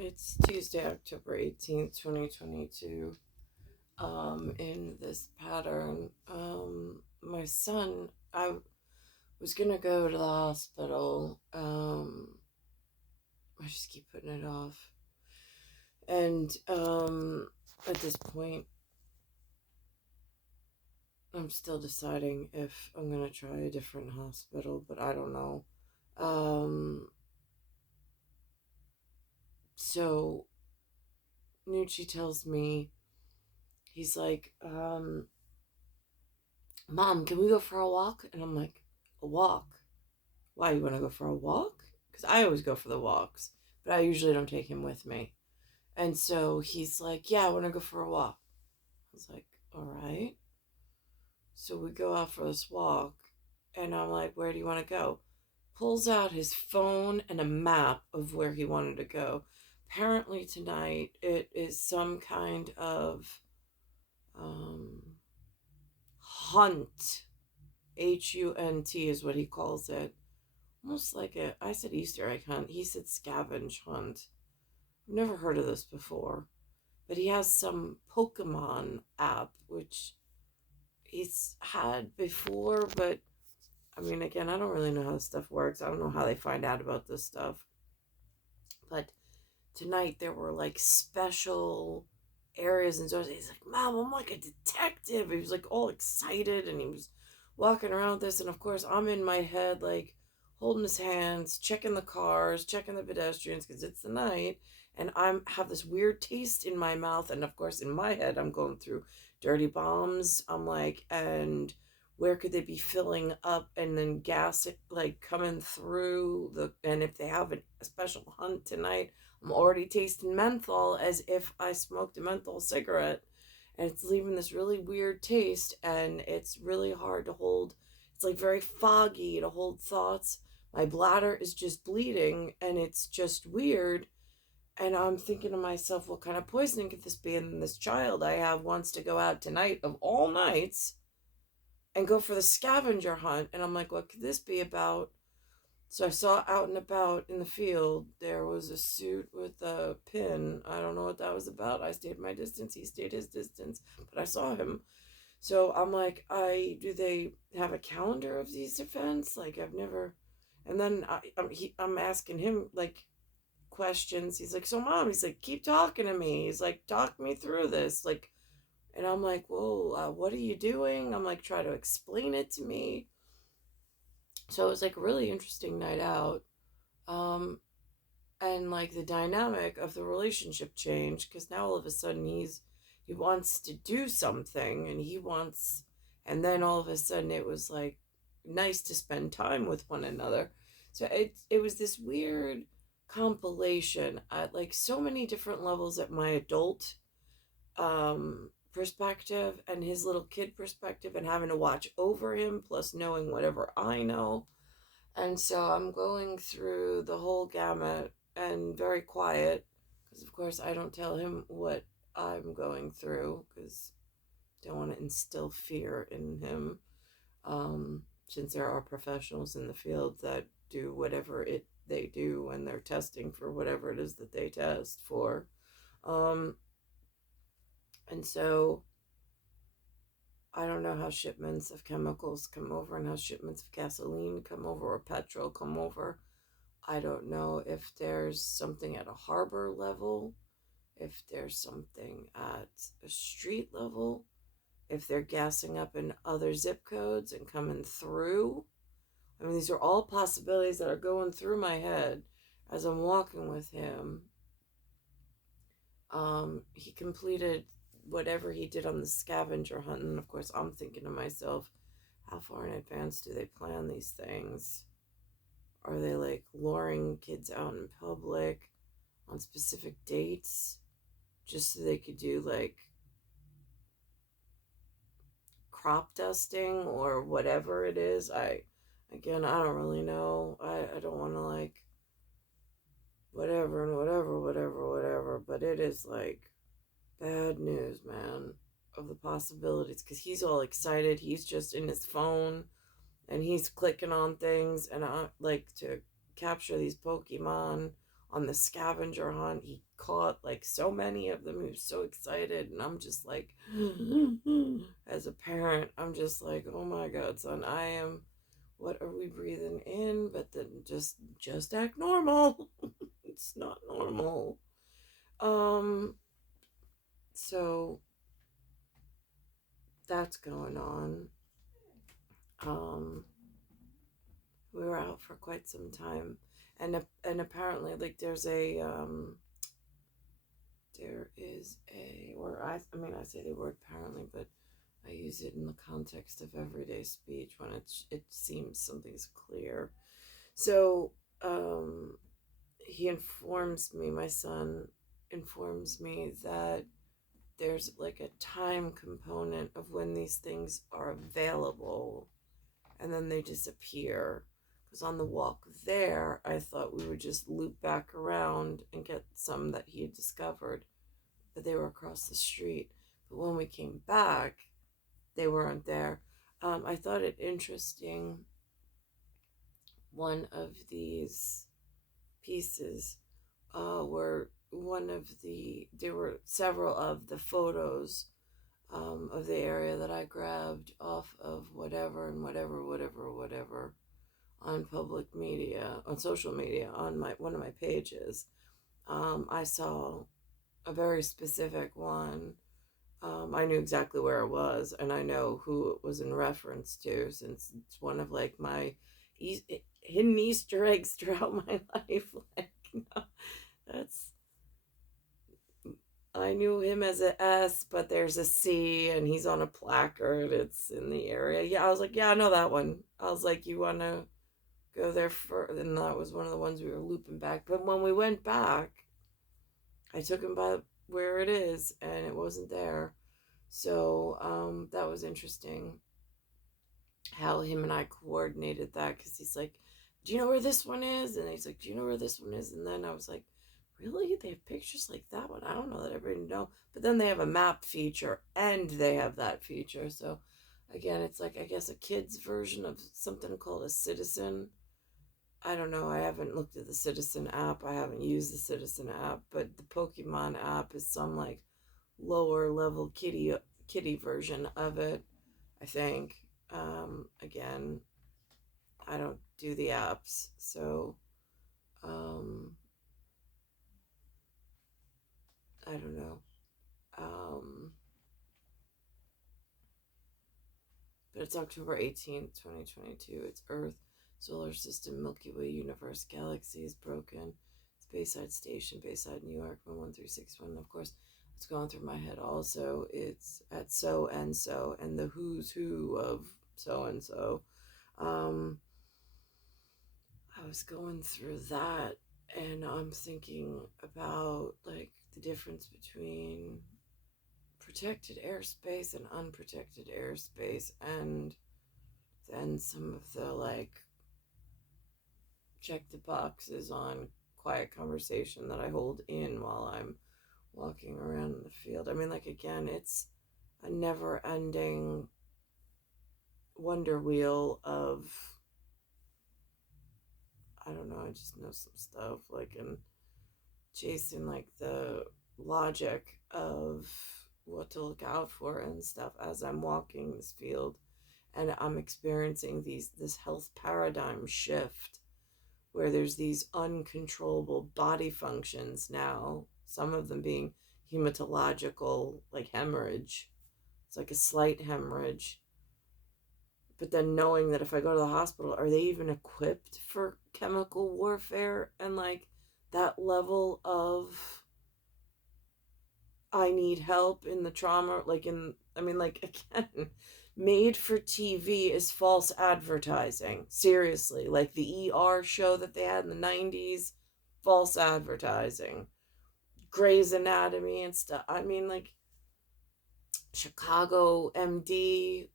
It's Tuesday, October 18th, 2022. In this pattern, my son, I was gonna go to the hospital. I just keep putting it off. And, at this point, I'm still deciding if I'm gonna try a different hospital, but I don't know. Um, so Nucci tells me, he's like, Mom, can we go for a walk? And I'm like, a walk? Why, you want to go for a walk? Because I always go for the walks, but I usually don't take him with me. And so he's like, yeah, I want to go for a walk. I was like, all right. So we go out for this walk, and I'm like, where do you want to go? Pulls out his phone and a map of where he wanted to go. Apparently, tonight it is some kind of um, hunt. Hunt is what he calls it. Almost like I said Easter egg hunt. He said scavenge hunt. I've never heard of this before. But he has some Pokemon app, which he's had before, but I mean, again, I don't really know how this stuff works. I don't know how they find out about this stuff. But tonight there were like special areas and so he's like, Mom, I'm like a detective. He was like all excited and he was walking around with this, and of course I'm in my head like holding his hands, checking the cars, checking the pedestrians because it's the night, and I'm have this weird taste in my mouth, and of course in my head I'm going through dirty bombs. I'm like, and where could they be filling up, and then gas like coming through the, and if they have a special hunt tonight, I'm already tasting menthol as if I smoked a menthol cigarette. And it's leaving this really weird taste, and it's really hard to hold. It's like very foggy to hold thoughts. My bladder is just bleeding, and it's just weird. And I'm thinking to myself, what kind of poisoning could this be? And then this child I have wants to go out tonight of all nights and go for the scavenger hunt. And I'm like, what could this be about? So I saw out and about in the field, there was a suit with a pin. I don't know what that was about. I stayed my distance. He stayed his distance, but I saw him. So I'm like, do they have a calendar of these events? Like I've never. And then I'm asking him like questions. He's like, so Mom, he's like, keep talking to me. He's like, talk me through this. Like, and I'm like, well, what are you doing? I'm like, try to explain it to me. So it was like a really interesting night out. Um, and like the dynamic of the relationship changed because now all of a sudden he wants to do something, and he wants, and then all of a sudden it was like nice to spend time with one another. So it was this weird compilation at like so many different levels, at my adult perspective and his little kid perspective, and having to watch over him plus knowing whatever I know. And so I'm going through the whole gamut and very quiet because, of course, I don't tell him what I'm going through because I don't want to instill fear in him. Since there are professionals in the field that do whatever it they do when they're testing for whatever it is that they test for. Um, and so I don't know how shipments of chemicals come over and how shipments of gasoline come over or petrol come over. I don't know if there's something at a harbor level, if there's something at a street level, if they're gassing up in other zip codes and coming through. I mean, these are all possibilities that are going through my head as I'm walking with him. He completed whatever he did on the scavenger hunt, and of course, I'm thinking to myself, how far in advance do they plan these things? Are they like luring kids out in public on specific dates just so they could do like crop dusting or whatever it is? I don't really know. I don't want to like whatever and whatever, but it is like bad news, man, of the possibilities because he's all excited. He's just in his phone and he's clicking on things, and I like to capture these Pokemon on the scavenger hunt. He caught like so many of them. He was so excited, and I'm just like, as a parent, I'm just like, oh my God, son, I am. What are we breathing in? But then just act normal. It's not normal. Um, so that's going on. Um, we were out for quite some time, and apparently, like, there is a, or I mean, I say the word apparently, but I use it in the context of everyday speech when it seems something's clear. So, he informs me, my son informs me that there's like a time component of when these things are available and then they disappear. Because on the walk there, I thought we would just loop back around and get some that he had discovered, but they were across the street. But when we came back, they weren't there. I thought it interesting. One of these pieces were there were several of the photos of the area that I grabbed off of whatever and whatever on public media, on social media, on my one of my pages. I saw a very specific one. I knew exactly where it was, and I know who it was in reference to, since it's one of like my hidden Easter eggs throughout my life. Like, no, that's I knew him as a S, but there's a C, and he's on a placard. It's in the area. Yeah, I was like, yeah, I know that one. I was like, you want to go there for? And that was one of the ones we were looping back. But when we went back, I took him by where it is, and it wasn't there. So that was interesting how him and I coordinated that, because he's like, do you know where this one is? And he's like, do you know where this one is? And then I was like, really? They have pictures like that one? I don't know that everybody know. But then they have a map feature and they have that feature. So again, it's like, I guess, a kid's version of something called a Citizen. I don't know. I haven't looked at the Citizen app. I haven't used the Citizen app, but the Pokemon app is some like lower level kitty version of it, I think. Again, I don't do the apps, so um, I don't know. Um, but it's October 18th, 2022. It's Earth, Solar System, Milky Way, Universe, Galaxy is broken. It's Bayside Station, Bayside, New York, 11361. Of course, it's going through my head also. It's at so and the who's who of so and so. I was going through that, and I'm thinking about like the difference between protected airspace and unprotected airspace, and then some of the like check the boxes on quiet conversation that I hold in while I'm walking around in the field. I mean, like, again, it's a never ending wonder wheel of, I don't know, I just know some stuff like, and chasing like the logic of what to look out for and stuff as I'm walking this field, and I'm experiencing this health paradigm shift where there's these uncontrollable body functions now, some of them being hematological, like hemorrhage. It's like a slight hemorrhage, but then knowing that if I go to the hospital, are they even equipped for chemical warfare and like that level of I need help in the trauma, like I mean, like, again, made for TV is false advertising. Seriously, like the ER show that they had in the 90s, false advertising. Grey's Anatomy and stuff. I mean, like, Chicago MD,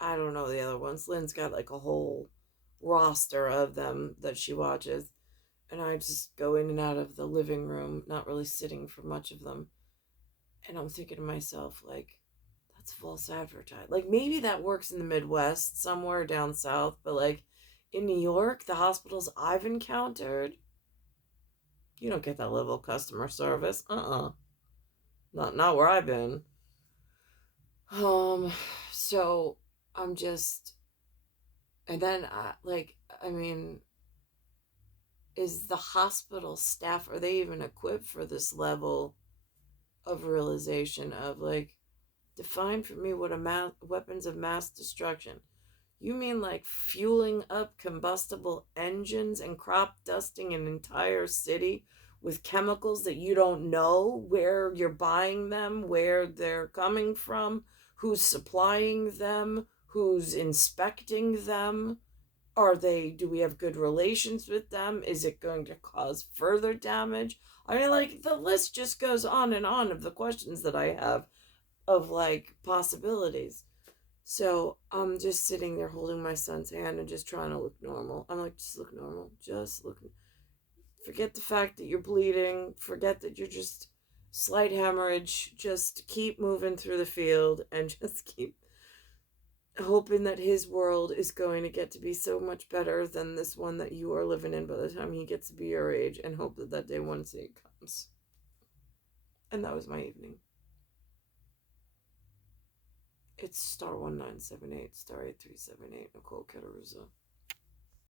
I don't know the other ones. Lynn's got like a whole roster of them that she watches. And I just go in and out of the living room, not really sitting for much of them. And I'm thinking to myself, like, that's false advertising. Like, maybe that works in the Midwest, somewhere down south, but like in New York, the hospitals I've encountered, You don't get that level of customer service. Not where I've been. Um, so I'm just, and then I mean, is the hospital staff, are they even equipped for this level of realization of like, define for me what weapons of mass destruction. You mean like fueling up combustible engines and crop dusting an entire city with chemicals that you don't know where you're buying them, where they're coming from, who's supplying them, who's inspecting them? Do we have good relations with them? Is it going to cause further damage? I mean, like, the list just goes on of the questions that I have of like possibilities. So I'm just sitting there holding my son's hand and just trying to look normal. I'm like, just look normal. Just look. Forget the fact that you're bleeding. Forget that you're just slight hemorrhage. Just keep moving through the field and just keep hoping that his world is going to get to be so much better than this one that you are living in by the time he gets to be your age, and hope that that day once it comes. And that was my evening. It's star 1978, star 8378, Nicole Cattaruzza.